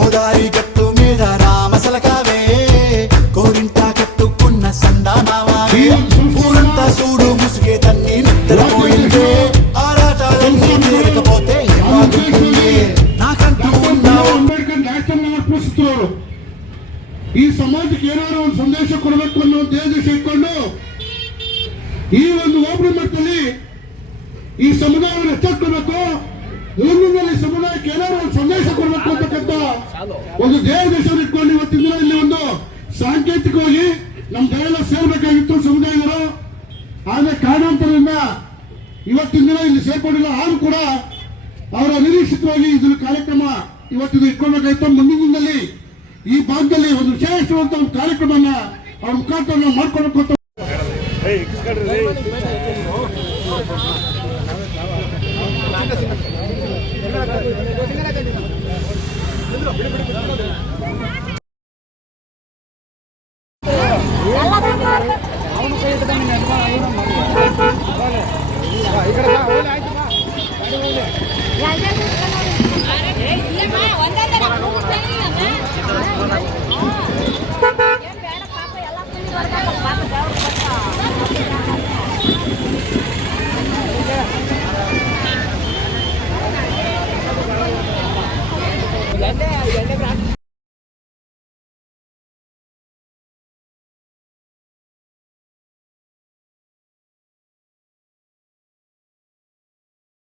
గోదారి గట్టు మీద రామసలకావే కోరింటా కట్టుకున్న సందామావే ఊరంతా చూడు ముసుగే తన్ని నిద్రపోయిందే ఆరాటాలన్నీ తీరకపోతే నాకంటూ ఉన్నావు. ಅಂಬೇಡ್ಕರ್ ನ್ಯಾಷನಲ್ ಅರ್ಪಿಸುತ್ತಿರುವರು ಈ ಸಮಾಜಕ್ಕೆ ಏನಾದ್ರು ಒಂದು ಸಂದೇಶ ಕೊಡಬೇಕು ಅನ್ನೋ ಉದ್ದೇಶ ಇಟ್ಕೊಂಡು ಈ ಒಂದು ಹೋಬಳಿ ಮಟ್ಟದಲ್ಲಿ ಈ ಸಮುದಾಯವನ್ನು ಎಚ್ಚೆತ್ತಬೇಕು. ಮುಂದಿನಲ್ಲಿ ಸಮುದಾಯಕ್ಕೆ ಏನಾದ್ರು ಒಂದು ಸಂದೇಶ ಕೊಡಬೇಕು ಅಂತಕ್ಕಂಥ ಒಂದು ದೇಶವನ್ನು ಇಟ್ಕೊಂಡು ಇವತ್ತಿನ ದಿನ ಇಲ್ಲಿ ಒಂದು ಸಾಂಕೇತಿಕವಾಗಿ ನಮ್ಮ ಜನ ಸೇರ್ಬೇಕಾಗಿತ್ತು ಸಮುದಾಯಗಳು. ಆದ್ರೆ ಕಾರಣಾಂತರದಿಂದ ಇವತ್ತಿನ ದಿನ ಇಲ್ಲಿ ಸೇರ್ಕೊಂಡಿಲ್ಲ. ಆದ್ರೂ ಕೂಡ ಅವರ ಅನಿರೀಕ್ಷಿತವಾಗಿ ಇದನ್ನು ಕಾರ್ಯಕ್ರಮ ಇವತ್ತಿನ ಇಟ್ಕೊಳ್ಬೇಕಾಗಿತ್ತು. ಮುಂದಿನ ದಿನದಲ್ಲಿ ಈ ಭಾಗದಲ್ಲಿ ಒಂದು ವಿಶೇಷವಾದ ಒಂದು ಕಾರ್ಯಕ್ರಮನ ಅವ್ರ ಮುಖಾಂತರ ನಾವು ಮಾಡ್ಕೊಳ್ಬೇಕು ಅಂತ